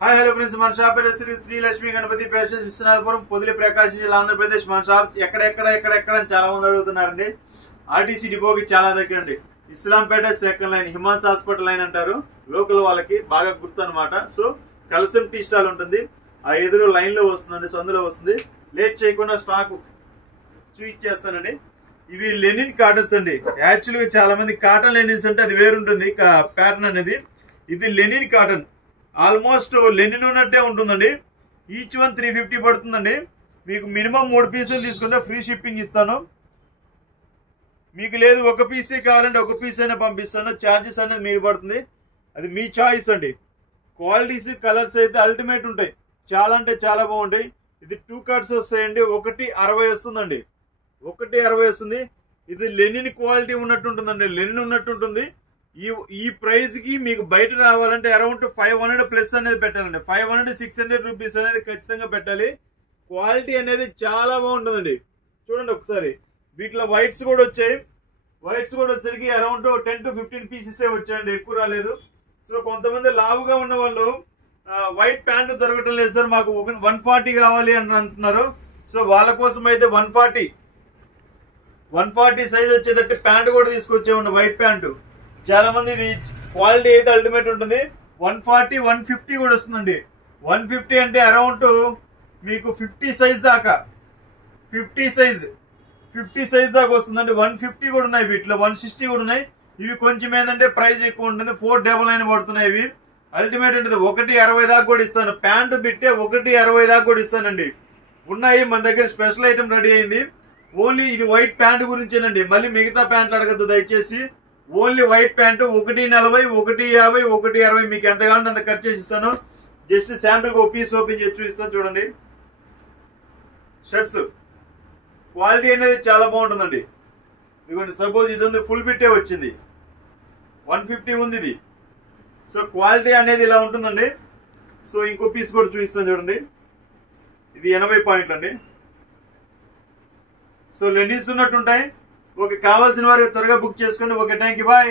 hi hello friends मन shop పేరు Shri Lakshmi Ganapati fashions Viswanathapuram Podili ప్రకాశం జిల్లా ఆంధ్రప్రదేశ్ మన షాప్ ఎక్కడ అని చాలా మంది అడుగుతున్నారండి ఆర్టీసీ డిపోకి చాలా దగ్గర అండి ఇస్లాంపేట సెకండ్ లైన్ హిమాన్స్ హాస్పిటల్ లైన్ అంటారు లోకల్ వాళ్ళకి బాగా గుర్తు అన్నమాట సో కల్సం టీ స్టాల్ ఉంటుంది ఆ ఎదురు లైన్ లో వస్తుందండి సందులో వస్తుంది లేట్ చేయకుండా స్టాక్ చూయించేస్తానండి ఇవి లెనిన్ కాటన్స్ అండి యాక్చువల్లీ చాలా మంది కాటన్ లెనిన్స్ అంటే అది వేరుంటుంది ప్యాటర్న్ అనేది ఇది లెనిన్ కాటన్ ఆల్మోస్ట్ లెనిన్ ఉన్నట్టే ఉంటుందండి ఈచ్ వన్ 350 పడుతుందండి మీకు మినిమం 3 పీసులు తీసుకుంటే ఫ్రీ షిప్పింగ్ ఇస్తాను మీకు లేదు ఒక పీసే కావాలంటే ఒక పీస్ అయినా పంపిస్తాను ఛార్జెస్ అనేది మీరు పడుతుంది అది మీ చాయిస్ అండి క్వాలిటీస్ కలర్స్ అయితే అల్టిమేట్ ఉంటాయి చాలా అంటే చాలా బాగుంటాయి ఇది 2 కట్స్ వస్తాయండి 160 వస్తుందండి 160 వస్తుంది ఇది లెనిన్ క్వాలిటీ ఉన్నట్టు ఉంటుందండి లెనిన్ ఉన్నట్టు ఉంటుంది ఈ ప్రైస్ కి మీకు బయట రావాలంటే అరౌండ్ 500 ప్లస్ అనేది పెట్టాలండి 500-600 రూపీస్ అనేది ఖచ్చితంగా పెట్టాలి క్వాలిటీ అనేది చాలా బాగుంటుందండి చూడండి ఒకసారి వీటిలో వైట్స్ కూడా వచ్చాయి వైట్స్ కూడా వచ్చేసరికి అరౌండ్ 10-15 పీసెస్ వచ్చాయండి ఎక్కువ రాలేదు సో కొంతమంది లావుగా ఉన్న వాళ్ళు వైట్ ప్యాంట్ దొరకటం లేదు సార్ మాకు 140 కావాలి అని అంటున్నారు సో వాళ్ళ కోసం అయితే 140 సైజ్ వచ్చేటట్టు ప్యాంట్ కూడా తీసుకొచ్చామండి వైట్ ప్యాంటు చాలా మంది ఇది క్వాలిటీ అయితే అల్టిమేట్ ఉంటుంది 140-150 కూడా వస్తుందండి 150 అంటే అరౌండ్ మీకు 50 సైజ్ దాకా 50 సైజ్ దాకా వస్తుందండి 150 కూడా ఉన్నాయి వీటిలో 160 కూడా ఉన్నాయి ఇవి కొంచెం ఏంటంటే ప్రైస్ ఎక్కువ ఉంటుంది 499 పడుతున్నాయి ఇవి అల్టిమేట్ ఉంటుంది 160 దాకా కూడా ఇస్తాను ప్యాంటు బిట్టే 160 దాకా కూడా ఇస్తానండి ఉన్నాయి మన దగ్గర స్పెషల్ ఐటమ్ రెడీ అయింది ఓన్లీ ఇది వైట్ ప్యాంట్ గురించేనండి మళ్ళీ మిగతా ప్యాంట్లు అడగద్దు దయచేసి ఓన్లీ వైట్ ప్యాంటు 140, 150, 160 మీకు ఎంత కావాలంటే అంత కట్ చేసి ఇస్తాను జస్ట్ శాంపిల్ ఒక పీస్ ఓపెన్ చేసి చూపిస్తాను చూడండి షర్ట్స్ క్వాలిటీ అనేది చాలా బాగుంటుందండి ఇదిగోండి సపోజ్ ఇది ఉంది ఫుల్ బిట్టే వచ్చింది 150 ఉంది ఇది సో క్వాలిటీ అనేది ఇలా ఉంటుందండి సో ఇంకో పీస్ కూడా చూపిస్తాను చూడండి ఇది 80 పాయింట్లు అండి సో లెనిన్స్ ఉన్నట్టుంటాయి ఓకే కావాల్సిన వారు త్వరగా బుక్ చేసుకోండి ఓకే థ్యాంక్ యూ బాయ్